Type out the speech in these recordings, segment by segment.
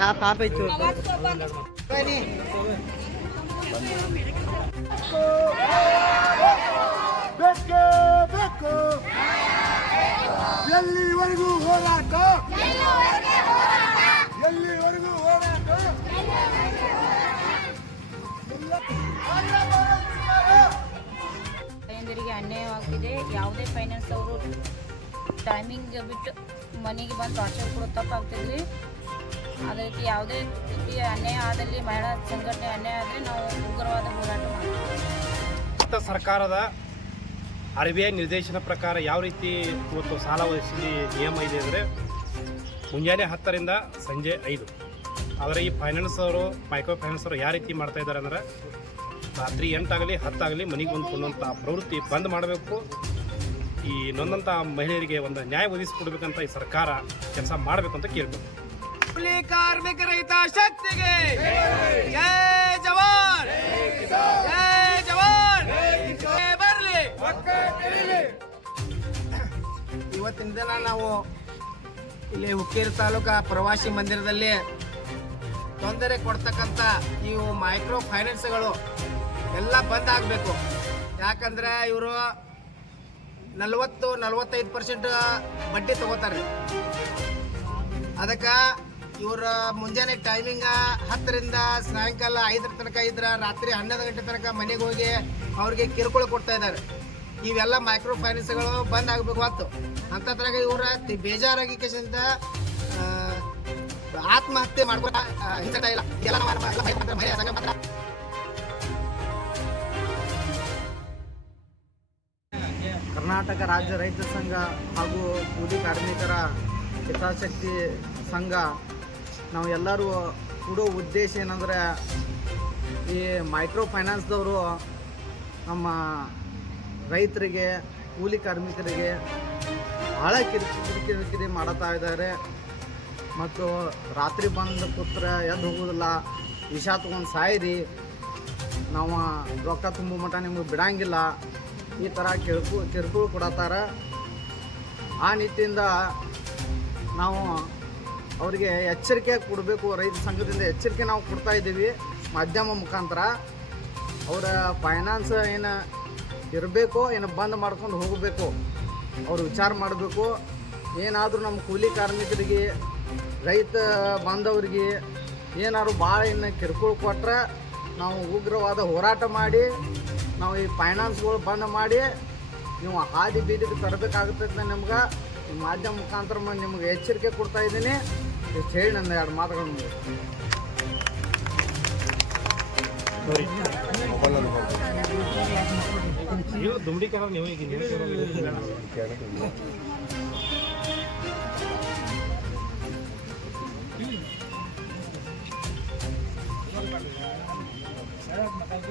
Half half ಬೇಕೇ ಬೇಕು. ಎಲ್ಲಿವರೆಗೂ ಹೋರಾಟ? ಎಲ್ಲಿವರೆಗೂ ಹೋರಾಟ? ಅನ್ಯಾಯವಾಗಿದೆ. ಯಾವುದೇ ಫೈನಾನ್ಸ್ ಅವರು ಟೈಮಿಂಗ್ ಬಿಟ್ಟು ಮನೆಗೆ ಬಂದು ಟಾರ್ಚರ್ ಕೂಡ ತಪ್ಪಾಗ್ತಿದ್ವಿ ಅದೇ ರೀತಿ ಯಾವುದೇ ರೀತಿಯ ಅನ್ಯಾಯ ಆದಲ್ಲಿ ಮಹಿಳಾ ಸಂಘಟನೆ ಅನ್ಯಾಯ ಆದರೆ ನಾವು ಉಗ್ರವಾದ ಹೋರಾಟ ಮಾಡ್ತೀವಿ. ಸರ್ಕಾರದ ಆರ್ ಬಿ ಐ ನಿರ್ದೇಶನ ಪ್ರಕಾರ ಯಾವ ರೀತಿ ಇವತ್ತು ಸಾಲ ವಹಿಸಿ ನಿಯಮ ಇದೆ ಅಂದರೆ ಮುಂಜಾನೆ ಹತ್ತರಿಂದ ಸಂಜೆ ಐದು. ಆದರೆ ಈ ಫೈನಾನ್ಸ್ ಅವರು ಮೈಕ್ರೋ ಫೈನಾನ್ಸ್ ಅವರು ಯಾವ ರೀತಿ ಮಾಡ್ತಾ ಇದ್ದಾರೆ ಅಂದರೆ ರಾತ್ರಿ ಎಂಟಾಗಲಿ ಹತ್ತಾಗಲಿ ಮನೆಗೆ ಬಂದು ಕೊಂಡಂಥ ಪ್ರವೃತ್ತಿ ಬಂದ್ ಮಾಡಬೇಕು. ಈ ನೊಂದಂಥ ಮಹಿಳೆಯರಿಗೆ ಒಂದು ನ್ಯಾಯ ಒದಗಿಸಿಕೊಡ್ಬೇಕಂತ ಈ ಸರ್ಕಾರ ಕೆಲಸ ಮಾಡಬೇಕು ಅಂತ ಕೇಳ್ಬೇಕು ಕೂಲಿ ಕಾರ್ಮಿಕ ರೈತ ಶಕ್ತಿಗೆ ಜೈ ಜವಾನ್! ಜೈ ಜವಾನ್! ಬರಲಿ! ಇವತ್ತಿನ ದಿನ ನಾವು ಇಲ್ಲಿ ಹುಕ್ಕೇರಿ ತಾಲೂಕಾ ಪ್ರವಾಸಿ ಮಂದಿರದಲ್ಲಿ ತೊಂದರೆ ಕೊಡ್ತಕ್ಕಂಥ ಈ ಮೈಕ್ರೋ ಫೈನಾನ್ಸ್ಗಳು ಎಲ್ಲ ಬಂದ್ ಆಗಬೇಕು. ಯಾಕಂದ್ರೆ ಇವರು ನಲವತ್ತು, ನಲವತ್ತೈದು ಪರ್ಸೆಂಟ್ ಬಡ್ಡಿ ತಗೋತಾರೆ ಅದಕ್ಕೆ ಇವರ ಮುಂಜಾನೆ ಟೈಮಿಂಗ ಹತ್ತರಿಂದ ಸಾಯಂಕಾಲ ಐದರ ತನಕ ಇದ್ರೆ, ರಾತ್ರಿ ಹನ್ನೊಂದು ಗಂಟೆ ತನಕ ಮನೆಗೆ ಹೋಗಿ ಅವ್ರಿಗೆ ಕಿರುಕುಳ ಕೊಡ್ತಾ ಇದ್ದಾರೆ ಇವೆಲ್ಲ ಮೈಕ್ರೋ ಫೈನಾನ್ಸ್ಗಳು ಬಂದ್ ಆಗಬೇಕು ಹೊತ್ತು ಅಂಥದ್ರಾಗ ಇವರ ಬೇಜಾರಾಗಿ ಕೇಸಿಂದ ಆತ್ಮಹತ್ಯೆ ಮಾಡ್ಕೊಳ್ತಾ ಇಲ್ಲ ಕರ್ನಾಟಕ ರಾಜ್ಯ ರೈತ ಸಂಘ ಹಾಗೂ ಕೂಲಿ ಕಾರ್ಮಿಕರ ಹಿತಾಸಕ್ತಿ ಸಂಘ, ನಾವು ಎಲ್ಲರೂ ಕೊಡೋ ಉದ್ದೇಶ ಏನಂದರೆ ಈ ಮೈಕ್ರೋ ಫೈನಾನ್ಸ್ದವರು ನಮ್ಮ ರೈತರಿಗೆ, ಕೂಲಿ ಕಾರ್ಮಿಕರಿಗೆ ಭಾಳ ಕಿರಿಕಿರಿ ಕಿರಿಕಿರಿ ಮಾಡುತ್ತಾ ಇದ್ದಾರೆ. ಮತ್ತು ರಾತ್ರಿ ಬಂದು ಕೂತ್ರ ಎದ್ದು ಹೋಗೋದಿಲ್ಲ, ವಿಷ ತೊಗೊಂಡು ಸಾಯಿರಿ, ನಾವು ರೊಕ್ಕ ತುಂಬ ಮಟ್ಟ ನಿಮಗೆ ಬಿಡಂಗಿಲ್ಲ. ಈ ಥರ ಕಿರುಕು, ಕಿರುಕುಳ ಕೊಡತ್ತಾರ. ಆ ನಿಟ್ಟಿಂದ ನಾವು ಅವರಿಗೆ ಎಚ್ಚರಿಕೆ ಕೊಡಬೇಕು, ರೈತ ಸಂಘದಿಂದ ಎಚ್ಚರಿಕೆ ನಾವು ಕೊಡ್ತಾ ಇದ್ದೀವಿ ಮಾಧ್ಯಮ ಮುಖಾಂತರ. ಅವರ ಫೈನಾನ್ಸ್ ಏನು ಇರಬೇಕು, ಏನು ಬಂದ್ ಮಾಡ್ಕೊಂಡು ಹೋಗಬೇಕು. ಅವ್ರು ವಿಚಾರ ಮಾಡಬೇಕು. ಏನಾದರೂ ನಮ್ಮ ಕೂಲಿ ಕಾರ್ಮಿಕರಿಗೆ, ರೈತ ಬಾಂಧವರಿಗೆ ಏನಾದ್ರು ಭಾಳ ಇನ್ನು ಕಿರುಕುಳ ಕೊಟ್ಟರೆ ನಾವು ಉಗ್ರವಾದ ಹೋರಾಟ ಮಾಡಿ ನಾವು ಈ ಫೈನಾನ್ಸ್ಗಳು ಬಂದ್ ಮಾಡಿ ನೀವು ಹಾದಿ ಬೀದಿಗೆ ತರಬೇಕಾಗುತ್ತೆ ನಿಮ್ಗೆ. ಈ ಮಾಧ್ಯಮ ಮುಖಾಂತರ ನಿಮ್ಗೆ ಎಚ್ಚರಿಕೆ ಕೊಡ್ತಾ ಇದ್ದೀನಿ. ಇಷ್ಟು ಹೇಳಿ ನನ್ನ ಎರಡು ಮಾತುಗಳು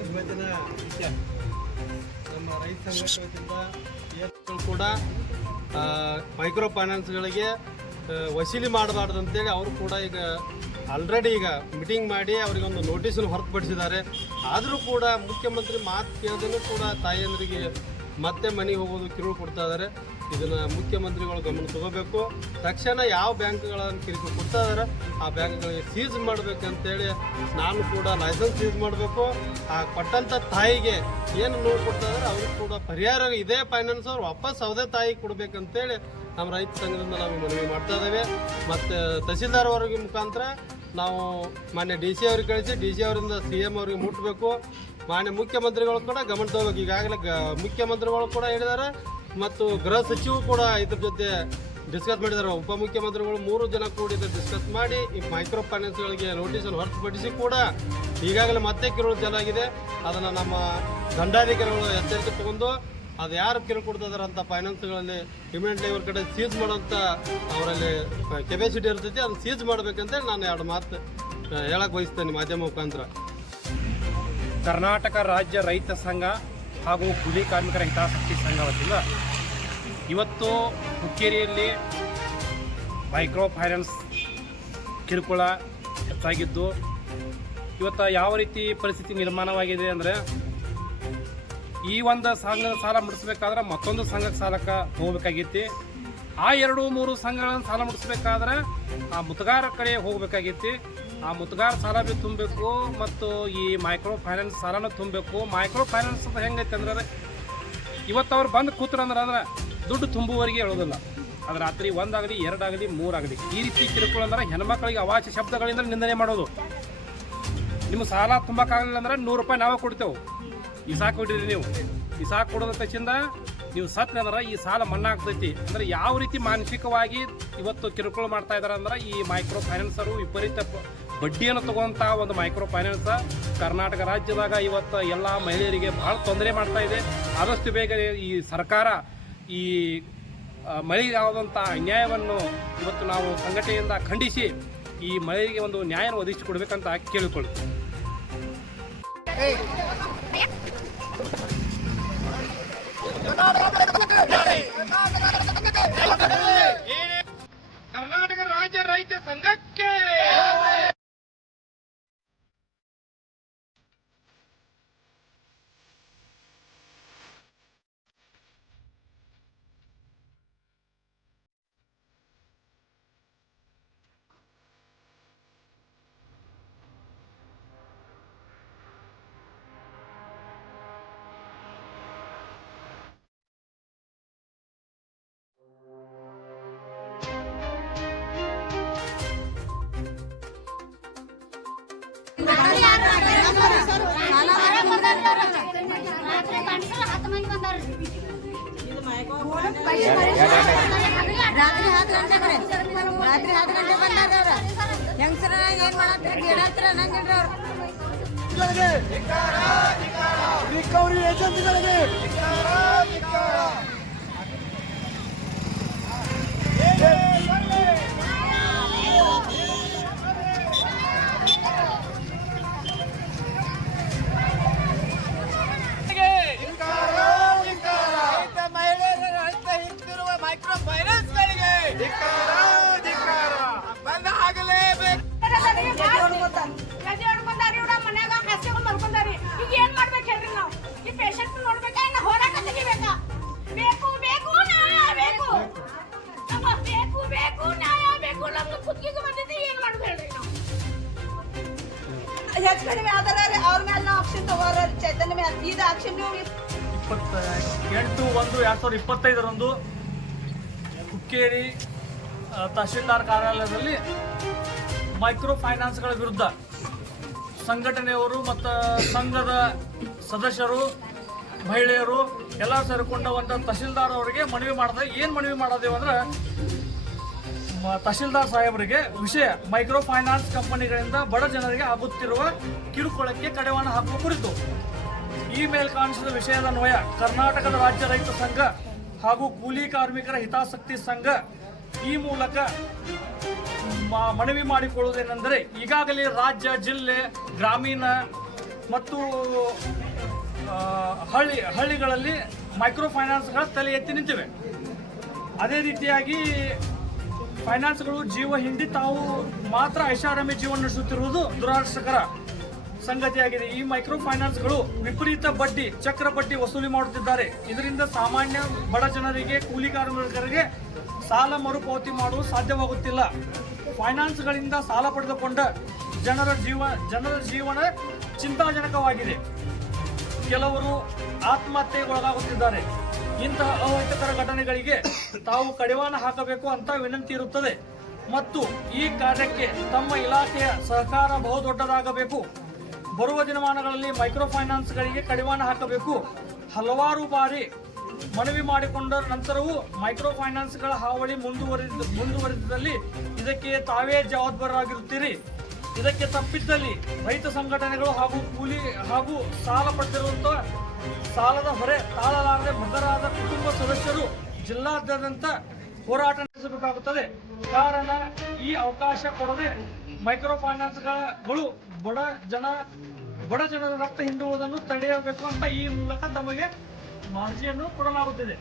ಇವತ್ತಿನ ವಿಷಯ. ರೈತ ಕೂಡ ಮೈಕ್ರೋ ಫೈನಾನ್ಸ್ಗಳಿಗೆ ವಸೂಲಿ ಮಾಡಬಾರ್ದು ಅಂತೇಳಿ ಅವರು ಕೂಡ ಈಗ ಆಲ್ರೆಡಿ ಈಗ ಮೀಟಿಂಗ್ ಮಾಡಿ ಅವರಿಗೊಂದು ನೋಟಿಸ್ ಹೊರತುಪಡಿಸಿದ್ದಾರೆ. ಆದರೂ ಕೂಡ ಮುಖ್ಯಮಂತ್ರಿ ಮಾತು ಕೇಳದೇ ಕೂಡ ತಾಯಿಯಂದ್ರಿಗೆ ಮತ್ತೆ ಮನೆಗೆ ಹೋಗೋದು ಕಿರುಳು ಕೊಡ್ತಾ ಇದ್ದಾರೆ. ಇದನ್ನು ಮುಖ್ಯಮಂತ್ರಿಗಳು ಗಮನ ತಗೋಬೇಕು. ತಕ್ಷಣ ಯಾವ ಬ್ಯಾಂಕ್ಗಳನ್ನು ಕಿರುಕು ಕೊಡ್ತಾ ಇದ್ದಾರೆ ಆ ಬ್ಯಾಂಕ್ಗಳಿಗೆ ಸೀಸ್ ಮಾಡಬೇಕಂತೇಳಿ ನಾನು ಕೂಡ ಲೈಸೆನ್ಸ್ ಸೀಸ್ ಮಾಡಬೇಕು. ಆ ಕೊಟ್ಟಂಥ ತಾಯಿಗೆ ಏನು ನೋವು ಕೊಡ್ತಾ ಇದ್ದಾರೆ ಅವ್ರಿಗೆ ಕೂಡ ಪರಿಹಾರ ಇದೇ ಫೈನಾನ್ಸ್ ಅವ್ರು ವಾಪಸ್ ಅವದೇ ತಾಯಿಗೆ ಕೊಡ್ಬೇಕಂತೇಳಿ ನಮ್ಮ ರೈತ ಸಂಘದಿಂದ ನಾವು ಮನವಿ ಮಾಡ್ತಾ ಇದ್ದೇವೆ. ಮತ್ತು ತಹಸೀಲ್ದಾರ್ ಅವರಿಗೆ ಮುಖಾಂತರ ನಾವು ಮಾನ್ಯ ಡಿ ಸಿ ಅವ್ರಿಗೆ ಕಳಿಸಿ, ಡಿ ಸಿ ಅವರಿಂದ ಸಿ ಎಂ ಅವ್ರಿಗೆ ಮುಟ್ಟಬೇಕು ಮಾನ್ಯ ಮುಖ್ಯಮಂತ್ರಿಗಳು ಕೂಡ ಗಮನ ತಗೋಬೇಕು. ಈಗಾಗಲೇ ಮುಖ್ಯಮಂತ್ರಿಗಳು ಕೂಡ ಹೇಳಿದ್ದಾರೆ. ಮತ್ತು ಗೃಹ ಸಚಿವರು ಕೂಡ ಇದ್ರ ಜೊತೆ ಡಿಸ್ಕಸ್ ಮಾಡಿದ್ದಾರೆ. ಉಪಮುಖ್ಯಮಂತ್ರಿಗಳು ಮೂರು ಜನ ಕೂಡಿ ಡಿಸ್ಕಸ್ ಮಾಡಿ ಈ ಮೈಕ್ರೋ ಫೈನಾನ್ಸ್ಗಳಿಗೆ ನೋಟಿಸನ್ನು ಹೊರತುಪಡಿಸಿ ಕೂಡ ಈಗಾಗಲೇ ಮತ್ತೆ ಕಿರುಳು ಚೆನ್ನಾಗಿದೆ ಅದನ್ನು ನಮ್ಮ ದಂಡಾಧಿಕಾರಿಗಳು ಎಚ್ಚರಿಕೆ ತಗೊಂಡು ಅದು ಯಾರು ಕಿರು ಕೊಡ್ತಿದಾರೆ ಅಂತ ಫೈನಾನ್ಸ್ಗಳಲ್ಲಿ ಇಮಿಡಿಯೇಟ್ಲಿ ಇವ್ರ ಕಡೆ ಸೀಸ್ ಮಾಡೋಂಥ ಅವರಲ್ಲಿ ಕೆಪಾಸಿಟಿ ಇರ್ತೈತಿ. ಅದನ್ನ ಸೀಸ್ ಮಾಡ್ಬೇಕಂತ ನಾನು ಎರಡು ಮಾತು ಹೇಳಕ್ಕೆ ಬಯಸ್ತೇನೆ ಮಾಧ್ಯಮ ಮುಖಾಂತರ. ಕರ್ನಾಟಕ ರಾಜ್ಯ ರೈತ ಸಂಘ ಹಾಗೂ ಕೂಲಿ ಕಾರ್ಮಿಕರ ಹಿತಾಸಕ್ತಿ ಸಂಘ ವತಿಯಿಂದ ಇವತ್ತು ಹುಕ್ಕೇರಿಯಲ್ಲಿ ಮೈಕ್ರೋ ಫೈನಾನ್ಸ್ ಕಿರುಕುಳ ಹೆಚ್ಚಾಗಿದ್ದು, ಇವತ್ತು ಯಾವ ರೀತಿ ಪರಿಸ್ಥಿತಿ ನಿರ್ಮಾಣವಾಗಿದೆ ಅಂದರೆ, ಈ ಒಂದು ಸಂಘದ ಸಾಲ ಮುಡಿಸ್ಬೇಕಾದ್ರೆ ಮತ್ತೊಂದು ಸಂಘಕ್ಕೆ ಸಾಲಕ್ಕೆ ಹೋಗ್ಬೇಕಾಗೈತಿ ಆ ಎರಡು ಮೂರು ಸಂಘಗಳನ್ನು ಸಾಲ ಮುಡಿಸ್ಬೇಕಾದ್ರೆ ಆ ಮುತಗಾರ ಕಡೆ ಹೋಗ್ಬೇಕಾಗೈತಿ ಆ ಮುತಗಾರ ಸಾಲ ಬಿ ತುಂಬಬೇಕು ಮತ್ತು ಈ ಮೈಕ್ರೋ ಫೈನಾನ್ಸ್ ಸಾಲನ ತುಂಬಬೇಕು. ಮೈಕ್ರೋ ಫೈನಾನ್ಸ್ ಅಂತ ಹೆಂಗೈತೆ ಅಂದ್ರೆ, ಇವತ್ತು ಅವ್ರು ಬಂದು ಕೂತ್ರಂದ್ರೆ ಅಂದ್ರೆ ದುಡ್ಡು ತುಂಬುವವರೆಗೆ ಹೇಳೋದಿಲ್ಲ. ಅದು ರಾತ್ರಿ ಒಂದಾಗಲಿ, ಎರಡಾಗಲಿ, ಮೂರಾಗಲಿ. ಈ ರೀತಿ ಕಿರುಕುಳ ಅಂದ್ರೆ ಹೆಣ್ಮಕ್ಳಿಗೆ ಅವಾಚ್ಯ ಶಬ್ದಗಳಿಂದ ನಿಂದನೆ ಮಾಡೋದು. ನಿಮ್ಮ ಸಾಲ ತುಂಬಕ್ಕಾಗಲಿಲ್ಲ ಅಂದ್ರೆ ನೂರು ರೂಪಾಯಿ ನಾವೇ ಕೊಡ್ತೇವೆ. ಈ ಸಾಕು ಕೊಟ್ಟಿರಿ ನೀವು. ಇಸಾಕ್ ಕೊಡೋದ ತಕ್ಷಣ ನೀವು ಸತ್ಯ ಅಂದ್ರೆ ಈ ಸಾಲ ಮನ್ನಾ ಆಗ್ತೈತಿ ಅಂದ್ರೆ ಯಾವ ರೀತಿ ಮಾನಸಿಕವಾಗಿ ಇವತ್ತು ಕಿರುಕುಳ ಮಾಡ್ತಾ ಇದಾರೆ ಅಂದ್ರೆ ಈ ಮೈಕ್ರೋ ಫೈನಾನ್ಸರು ವಿಪರೀತ ಬಡ್ಡಿಯನ್ನು ತಗೊಂತ ಒಂದು ಮೈಕ್ರೋ ಫೈನಾನ್ಸ್ ಕರ್ನಾಟಕ ರಾಜ್ಯದಾಗ ಇವತ್ತು ಎಲ್ಲ ಮಹಿಳೆಯರಿಗೆ ಬಹಳ ತೊಂದರೆ ಮಾಡ್ತಾ ಇದೆ. ಆದಷ್ಟು ಬೇಗ ಈ ಸರ್ಕಾರ ಈ ಆ, ಮಹಿಳೆಗಾದಂಥ ಅನ್ಯಾಯವನ್ನು ಇವತ್ತು ನಾವು ಸಂಘಟನೆಯಿಂದ ಖಂಡಿಸಿ ಈ ಮಳೆಗೆ ಒಂದು ನ್ಯಾಯವನ್ನು ಒದಗಿಸಿಕೊಡ್ಬೇಕಂತ ಕೇಳಿಕೊಳ್ಳುತ್ತೇವೆ ರಾತ್ರಿ ಗಂಟೆಗೆ ರಾತ್ರಿ ಗಂಟೆ ಹೆಂಗಸರ ಏನ್ ಅವ್ರು ರಿಕವರಿ ಏಜೆಂಟ್ಗಳಿಗೆ ನಮ್ದು ಕುತ್ತಿಗೆ ಬಂದಿದೆ ಏನ್ ಮಾಡುದು ಹೇಳ್ರಿ ನಾವು? ಹೆಚ್ಚು ಕಡಿಮೆ ಆದಾರ ಅವ್ರ ಮೇಲೆ ನಾವು ಆಕ್ಷನ್ ತಗೋರ ಚೈತನ್ಯ ಮೇಲೆ ಇದು ಆಕ್ಷನ್ ನೀವು ಇಪ್ಪತ್ತ ಎಂಟು ಒಂದು ಎರಡು ಸಾವಿರದ ಇಪ್ಪತ್ತೈದರಂದು ಹುಕ್ಕೇರಿ ತಹಶೀಲ್ದಾರ್ ಕಾರ್ಯಾಲಯದಲ್ಲಿ ಮೈಕ್ರೋ ಫೈನಾನ್ಸ್ಗಳ ವಿರುದ್ಧ ಸಂಘಟನೆಯವರು ಮತ್ತು ಸಂಘದ ಸದಸ್ಯರು ಮಹಿಳೆಯರು ಎಲ್ಲ ಸೇರಿಕೊಂಡ ಒಂದು ತಹಶೀಲ್ದಾರ್ ಅವರಿಗೆ ಮನವಿ ಮಾಡಿದೆ. ಏನು ಮನವಿ ಮಾಡೋದೇವು ಅಂದ್ರೆ ತಹಶೀಲ್ದಾರ್ ಸಾಹೇಬರಿಗೆ ವಿಷಯ ಮೈಕ್ರೋ ಫೈನಾನ್ಸ್ ಕಂಪನಿಗಳಿಂದ ಬಡ ಜನರಿಗೆ ಆಗುತ್ತಿರುವ ಕಿರುಕುಳಕ್ಕೆ ಕಡಿವಾಣ ಹಾಕುವ ಕುರಿತು ಈ ಮೇಲ್ಕಾಣಿಸಿದ ವಿಷಯದ ಅನ್ವಯ ಕರ್ನಾಟಕದ ರಾಜ್ಯ ರೈತ ಸಂಘ ಹಾಗೂ ಕೂಲಿ ಕಾರ್ಮಿಕರ ಹಿತಾಸಕ್ತಿ ಸಂಘ ಈ ಮೂಲಕ ಮನವಿ ಮಾಡಿಕೊಳ್ಳುವುದೇನೆಂದರೆ ಈಗಾಗಲೇ ರಾಜ್ಯ, ಜಿಲ್ಲೆ, ಗ್ರಾಮೀಣ ಮತ್ತು ಹಳ್ಳಿ, ಹಳ್ಳಿಗಳಲ್ಲಿ ಮೈಕ್ರೋ ಫೈನಾನ್ಸ್ಗಳ ತಲೆ ಎತ್ತಿ ನಿಂತಿವೆ. ಅದೇ ರೀತಿಯಾಗಿ ಫೈನಾನ್ಸ್ಗಳು ಜೀವ ಹಿಂಡಿ, ತಾವು ಮಾತ್ರ ಐಷಾರಾಮಿ ಜೀವನ ನಡೆಸುತ್ತಿರುವುದು ದುರಾರ್ಷಕರ ಸಂಗತಿಯಾಗಿದೆ. ಈ ಮೈಕ್ರೋ ಫೈನಾನ್ಸ್ಗಳು ವಿಪರೀತ ಬಡ್ಡಿ, ಚಕ್ರ ಬಡ್ಡಿ ವಸೂಲಿ ಮಾಡುತ್ತಿದ್ದಾರೆ. ಇದರಿಂದ ಸಾಮಾನ್ಯ ಬಡ ಜನರಿಗೆ ಕೂಲಿ ಕಾರ್ಮಿಕರಿಗೆ ಸಾಲ ಮರುಪಾವತಿ ಮಾಡಲು ಸಾಧ್ಯವಾಗುತ್ತಿಲ್ಲ. ಫೈನಾನ್ಸ್ಗಳಿಂದ ಸಾಲ ಪಡೆದುಕೊಂಡ ಜನರ ಜೀವ, ಜನರ ಜೀವನ ಚಿಂತಾಜನಕವಾಗಿದೆ. ಕೆಲವರು ಆತ್ಮಹತ್ಯೆಗೆ ಒಳಗಾಗುತ್ತಿದ್ದಾರೆ ಇಂತಹ ಅಹಿತಕರ ಘಟನೆಗಳಿಗೆ ತಾವು ಕಡಿವಾಣ ಹಾಕಬೇಕು ಅಂತ ವಿನಂತಿ ಇರುತ್ತದೆ. ಮತ್ತು ಈ ಕಾರ್ಯಕ್ಕೆ ತಮ್ಮ ಇಲಾಖೆಯ ಸಹಕಾರ ಬಹುದೊಡ್ಡದಾಗಬೇಕು. ಬರುವ ದಿನಮಾನಗಳಲ್ಲಿ ಮೈಕ್ರೋ ಫೈನಾನ್ಸ್ಗಳಿಗೆ ಕಡಿವಾಣ ಹಾಕಬೇಕು. ಹಲವಾರು ಬಾರಿ ಮನವಿ ಮಾಡಿಕೊಂಡ ನಂತರವೂ ಮೈಕ್ರೋ ಫೈನಾನ್ಸ್ಗಳ ಹಾವಳಿ ಮುಂದುವರಿದ ಮುಂದುವರಿದಲ್ಲಿ ಇದಕ್ಕೆ ತಾವೇ ಜವಾಬ್ದಾರರಾಗಿರುತ್ತೀರಿ. ಇದಕ್ಕೆ ತಪ್ಪಿದ್ದಲ್ಲಿ ರೈತ ಸಂಘಟನೆಗಳು ಹಾಗೂ ಕೂಲಿ ಹಾಗೂ ಸಾಲ ಪಡೆದಿರುವಂತ ಸಾಲದ ಹೊರೆ ತಾಳಲಾರದೆ ಮೃತರಾದ ಕುಟುಂಬ ಸದಸ್ಯರು ಜಿಲ್ಲಾದ್ಯಂತ ಹೋರಾಟ ನಡೆಸಬೇಕಾಗುತ್ತದೆ. ಕಾರಣ, ಈ ಅವಕಾಶ ಕೊಡದೆ ಮೈಕ್ರೋ ಫೈನಾನ್ಸ್ಗಳು ಬಡ ಜನ, ಬಡ ಜನರ ರಕ್ತ ಹಿಂಡುವುದನ್ನು ತಡೆಯಬೇಕು ಅಂತ ಈ ಮೂಲಕ ತಮಗೆ ಮಾರ್ಜಿಯನ್ನು ಕೊಡಲಾಗುತ್ತಿದೆ.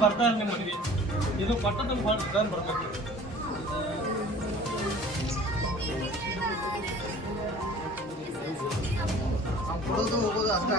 ಬರ್ತಾರೆ ನಿಮ್ಮ ಇದು ಕೊಟ್ಟದ್ದು ಬರಬೇಕು ನಾವು ಕೊಡೋದು ಹೋಗೋದು ಅಷ್ಟೇ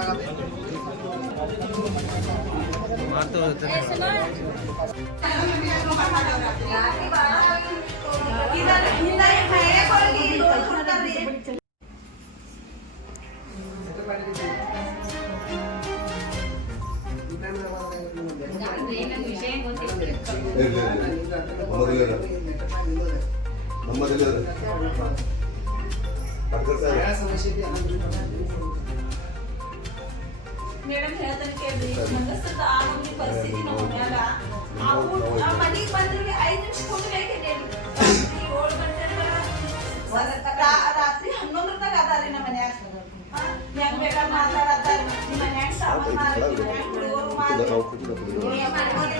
ಪರಿಸ್ಥಿತಿ ನಮ್ಮ ಮ್ಯಾಲ ಆ ಮನೆಗೆ ಬಂದ್ರೆ ಐದು ನಿಮಿಷ ಹೋಗಿ ರಾತ್ರಿ ಏಳು ಗಂಟೆ ರಾತ್ರಿ ಹನ್ನೊಂದರ ತನಕ ಅದಾರಿ ನಮ್ಮ ಮನ್ಯಾಗ ಹೆಂಗ್ ಬೇಕಾದ್ರೆ ಮಾತಾಡತ್ತಾರ ನಿಮ್ಮ ಮನ್ಯಾಗ ಸಾಮಾನ್ ಮಾರಿ ನಿಮ್ಮ ಮನ್ಯಾಗ ಹುಡುಗರು ಮಾರಿ ನಾವು ಕೂತಿದ್ದ ಏನ್ ಮಾಡ್ಕೊಂಡ್ರಿ